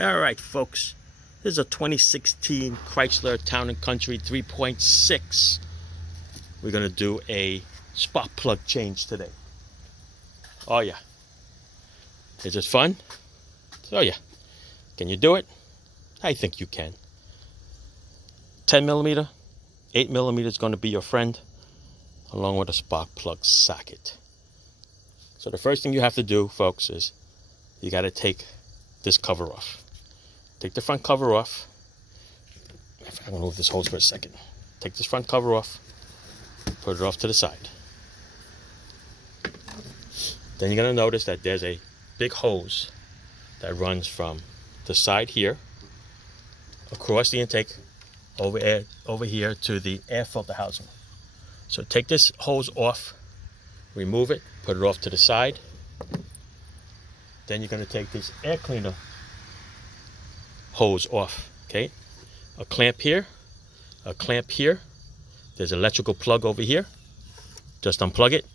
All right, folks. This is a 2016 Chrysler Town & Country 3.6. We're going to do a spark plug change today. Oh, yeah. Is it fun? Oh, yeah. Can you do it? I think you can. 10 millimeter, 8 millimeter is going to be your friend, along with a spark plug socket. So the first thing you have to do, folks, is you got to take this cover off. Take the front cover off. I'm going to move this hose for a second. Take this front cover off. Put it off to the side. Then you're going to notice that there's a big hose that runs from the side here, across the intake, over here to the air filter housing. So take this hose off, remove it, put it off to the side. Then you're going to take this air cleaner hose off, okay? A clamp here, a clamp here. There's an electrical plug over here. Just unplug it,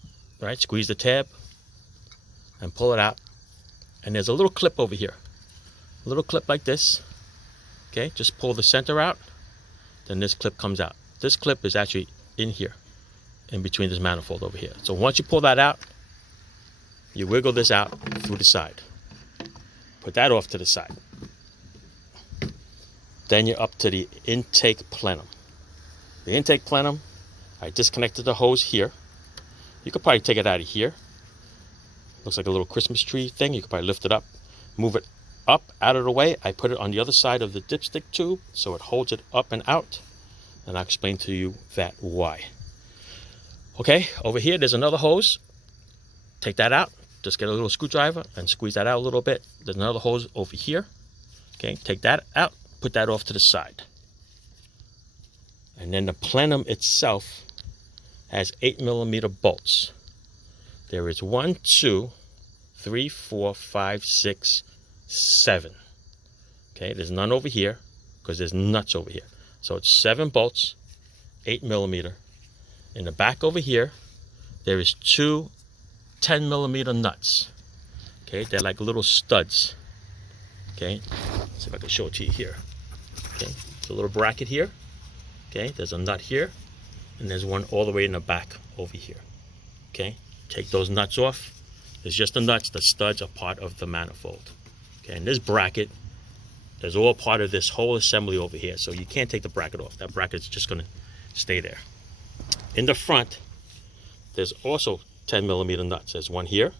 right? Squeeze the tab and pull it out. And there's a little clip over here. A little clip like this, okay? Just pull the center out, then this clip comes out. This clip is actually in here, in between this manifold over here. So once you pull that out, you wiggle this out through the side. Put that off to the side. Then you're up to the intake plenum. The intake plenum, I disconnected the hose here. You could probably take it out of here. Looks like a little Christmas tree thing. You could probably lift it up, move it up out of the way. I put it on the other side of the dipstick tube so it holds it up and out. And I'll explain to you that why. Okay, over here there's another hose. Take that out. Just get a little screwdriver and squeeze that out a little bit. There's another hose over here. Okay, take that out. Put that off to the side. And then the plenum itself has 8 millimeter bolts. There is 1, 2, 3, 4, 5, 6, 7. Okay, there's none over here because there's nuts over here. So it's 7 bolts, 8 millimeter. In the back over here, there is 2 10 millimeter nuts. Okay, they're like little studs. Okay, let's see if I can show it to you here. Okay, it's a little bracket here. Okay, there's a nut here, and there's one all the way in the back over here. Okay, take those nuts off. It's just the nuts. The studs are part of the manifold. Okay, and this bracket is all part of this whole assembly over here, so you can't take the bracket off. That bracket's just going to stay there. In the front, there's also 10 millimeter nuts. There's one here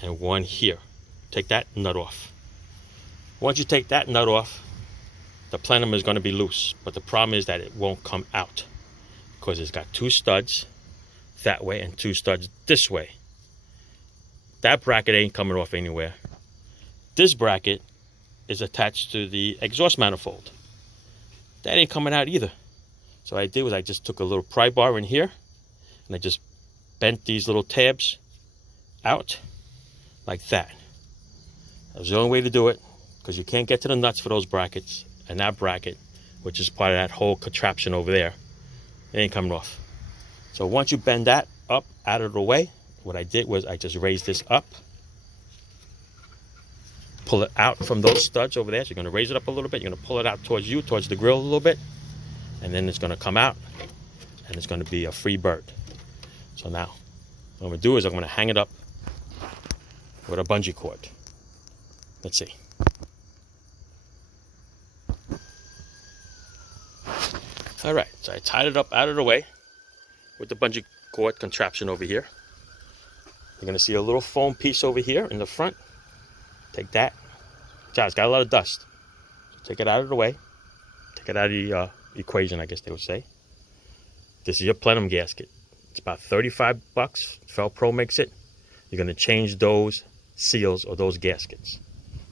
and one here. Take that nut off. Once you take that nut off, the plenum is going to be loose, but the problem is that it won't come out because it's got 2 studs that way and 2 studs this way. That bracket ain't coming off anywhere. This bracket is attached to the exhaust manifold. That ain't coming out either. So what I did was I just took a little pry bar in here and I just bent these little tabs out like that. That was the only way to do it because you can't get to the nuts for those brackets, and that bracket, which is part of that whole contraption over there, it ain't coming off. So once you bend that up out of the way, what I did was I just raised this up, pull it out from those studs over there. So you're going to raise it up a little bit, you're going to pull it out towards you, towards the grill a little bit, and then it's going to come out and it's going to be a free bird. So now what I'm going to do is I'm going to hang it up with a bungee cord. Let's see. All right, so I tied it up out of the way with the bungee cord contraption over here. You're going to see a little foam piece over here in the front. Take that. It's got a lot of dust. Take it out of the way. Take it out of the equation, I guess they would say. This is your plenum gasket. It's about 35 bucks. Felpro makes it. You're going to change those seals or those gaskets.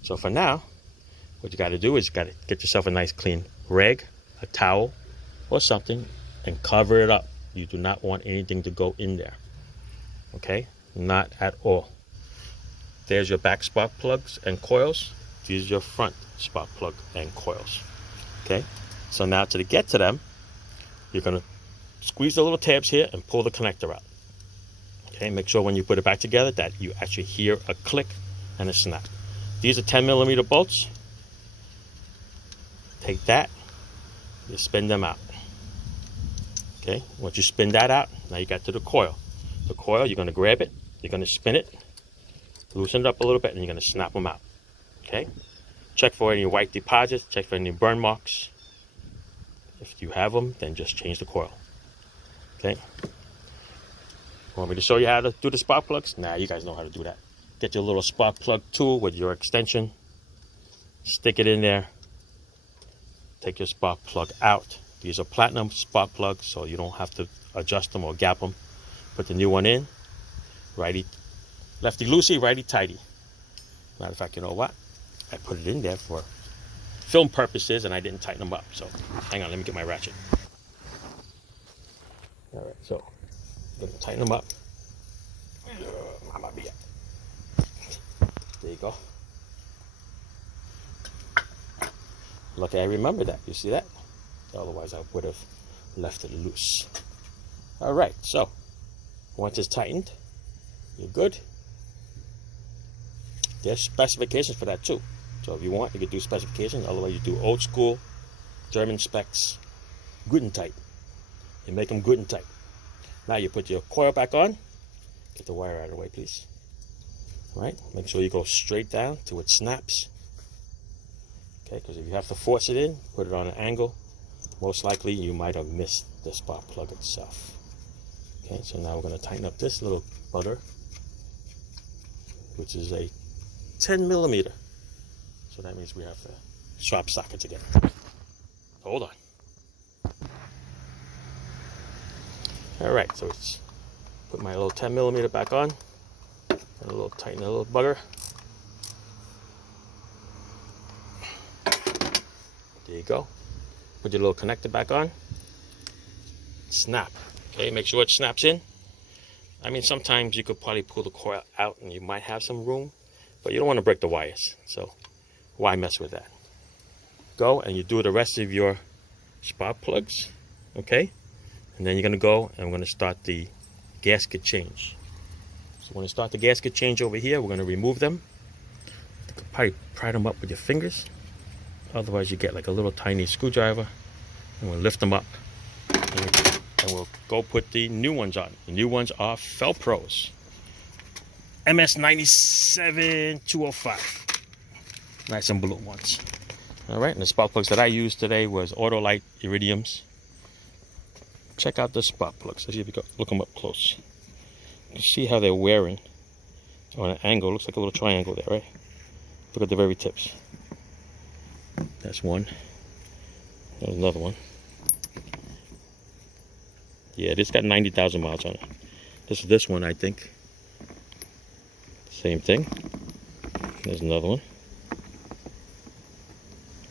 So for now, what you got to do is you got to get yourself a nice clean rag, a towel, or something, and cover it up. You do not want anything to go in there. Okay? Not at all. There's your back spark plugs and coils. These are your front spark plug and coils. Okay? So now to get to them, you're going to squeeze the little tabs here and pull the connector out. Okay, make sure when you put it back together that you actually hear a click and a snap. These are 10mm bolts. Take that, you spin them out. Okay, once you spin that out, now you got to the coil. The coil, you're going to grab it, you're going to spin it, loosen it up a little bit, and you're going to snap them out. Okay, check for any white deposits, check for any burn marks. If you have them, then just change the coil. Okay, want me to show you how to do the spark plugs? Nah, you guys know how to do that. Get your little spark plug tool with your extension, stick it in there, take your spark plug out. These are platinum spark plugs, so you don't have to adjust them or gap them. Put the new one in, righty, lefty loosey, righty tighty. Matter of fact, you know what? I put it in there for film purposes and I didn't tighten them up. So hang on, let me get my ratchet. All right, so I'm gonna tighten them up. There you go. Lucky I remember that. You see that? Otherwise, I would have left it loose. All right, so once it's tightened, you're good. There's specifications for that too. So if you want, you could do specifications. Otherwise, you do old school German specs, good and tight. You make them good and tight. Now you put your coil back on. Get the wire out of the way, please. All right, make sure you go straight down till it snaps. Okay, because if you have to force it in, put it on an angle, most likely you might have missed the spark plug itself. Okay, so now we're going to tighten up this little butter, which is a 10mm. So that means we have to swap sockets again. Hold on. All right, so it's put my little 10mm back on, and a little tighten a little butter. There you go. Put your little connector back on. Snap. Okay, make sure it snaps in. I mean, sometimes you could probably pull the coil out and you might have some room, but you don't want to break the wires. So why mess with that? Go and you do the rest of your spark plugs. Okay, and then you're going to go and we're going to start the gasket change. So when you start the gasket change over here, we're going to remove them. You could probably pry them up with your fingers. Otherwise, you get like a little tiny screwdriver, and we'll lift them up, and we'll go put the new ones on. The new ones are Felpros, MS97-205, nice and blue ones. All right, and the spark plugs that I used today was Autolite Iridiums. Check out the spark plugs. Let's see if you can look them up close. You can see how they're wearing on an angle. Looks like a little triangle there, right? Look at the very tips. That's one. There's another one. Yeah, this got 90,000 miles on it. This is this one, I think. Same thing. There's another one.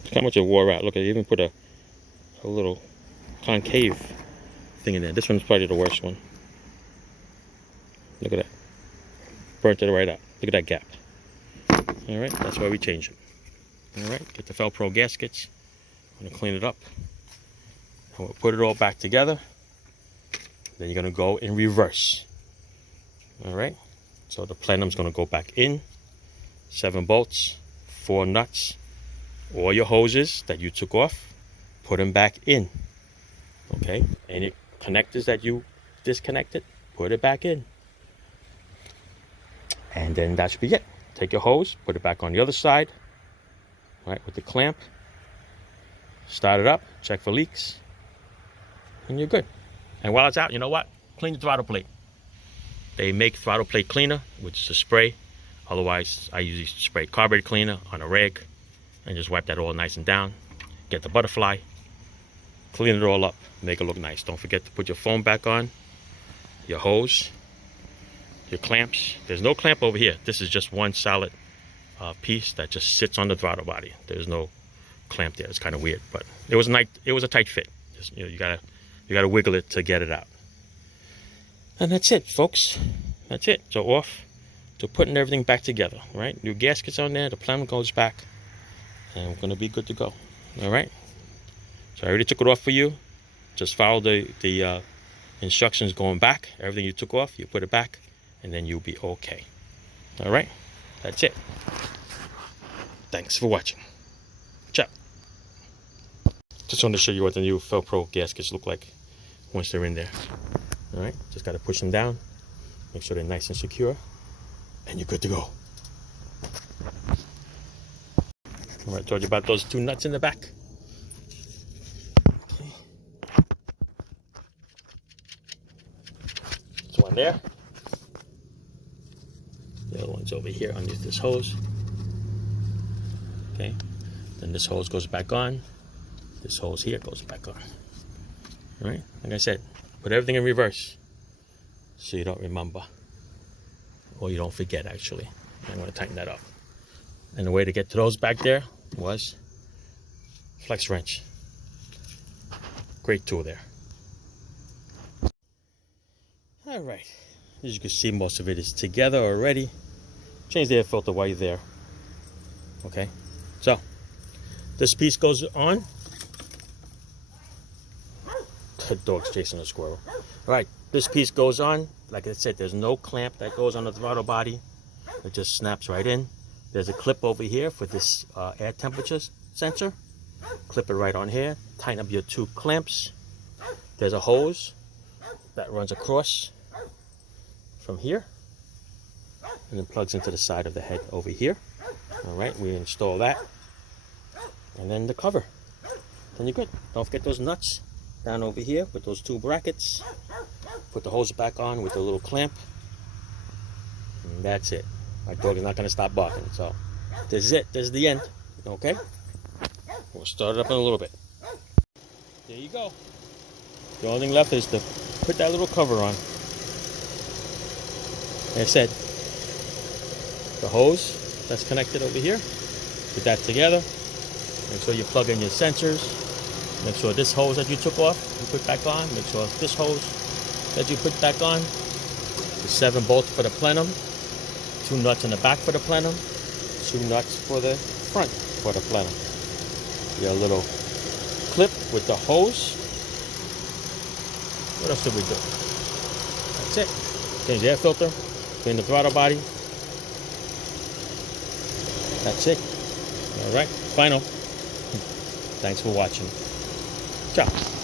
Look how much it wore out. Look, I even put a little concave thing in there. This one's probably the worst one. Look at that. Burnt it right out. Look at that gap. All right, that's why we change it. All right, get the Felpro gaskets. I'm gonna clean it up. And we'll put it all back together. Then you're gonna go in reverse. All right, so the plenum's gonna go back in. 7 bolts, 4 nuts, all your hoses that you took off, put them back in. Okay, any connectors that you disconnected, put it back in. And then that should be it. Take your hose, put it back on the other side. Right, with the clamp, start it up, check for leaks, and you're good. And while it's out, you know what? Clean the throttle plate. They make throttle plate cleaner, which is a spray. Otherwise, I usually spray carburetor cleaner on a rag and just wipe that all nice and down. Get the butterfly, clean it all up, make it look nice. Don't forget to put your foam back on, your hose, your clamps. There's no clamp over here. This is just one solid piece that just sits on the throttle body. There's no clamp there. It's kind of weird, but it was a tight fit. Just, you know, you gotta wiggle it to get it out. And that's it, folks. That's it. So off to putting everything back together. Right, new gaskets on there. The plenum goes back, and we're gonna be good to go. All right. So I already took it off for you. Just follow the instructions going back. Everything you took off, you put it back, and then you'll be okay. All right. That's it. Thanks for watching. Ciao. Just wanted to show you what the new Velcro gaskets look like once they're in there. All right, just got to push them down, make sure they're nice and secure, and you're good to go. All right, told you about those two nuts in the back. Okay. There's one there. The other one's over here underneath this hose. Okay, then this hose goes back on. This hose here goes back on. All right, like I said, put everything in reverse so you don't remember, or you don't forget actually. I'm going to tighten that up. And the way to get to those back there was flex wrench. Great tool there. All right, as you can see, most of it is together already. Change the air filter while you're there. Okay, so this piece goes on. The dog's chasing a squirrel. All right, this piece goes on. Like I said, there's no clamp that goes on the throttle body. It just snaps right in. There's a clip over here for this air temperature sensor. Clip it right on here. Tighten up your two clamps. There's a hose that runs across from here and then plugs into the side of the head over here. All right, we install that. And then the cover. Then you're good. Don't forget those nuts down over here with those two brackets. Put the hose back on with the little clamp. And that's it. My dog is not going to stop barking. So this is it. This is the end. Okay? We'll start it up in a little bit. There you go. The only thing left is to put that little cover on. Like I said, the hose that's connected over here, put that together. Make sure you plug in your sensors. Make sure this hose that you took off, you put back on. Make sure this hose that you put back on. The 7 bolts for the plenum. 2 nuts in the back for the plenum. 2 nuts for the front for the plenum. Your little clip with the hose. What else did we do? That's it. Change the air filter. Clean the throttle body. That's it. All right, final. Thanks for watching. Ciao.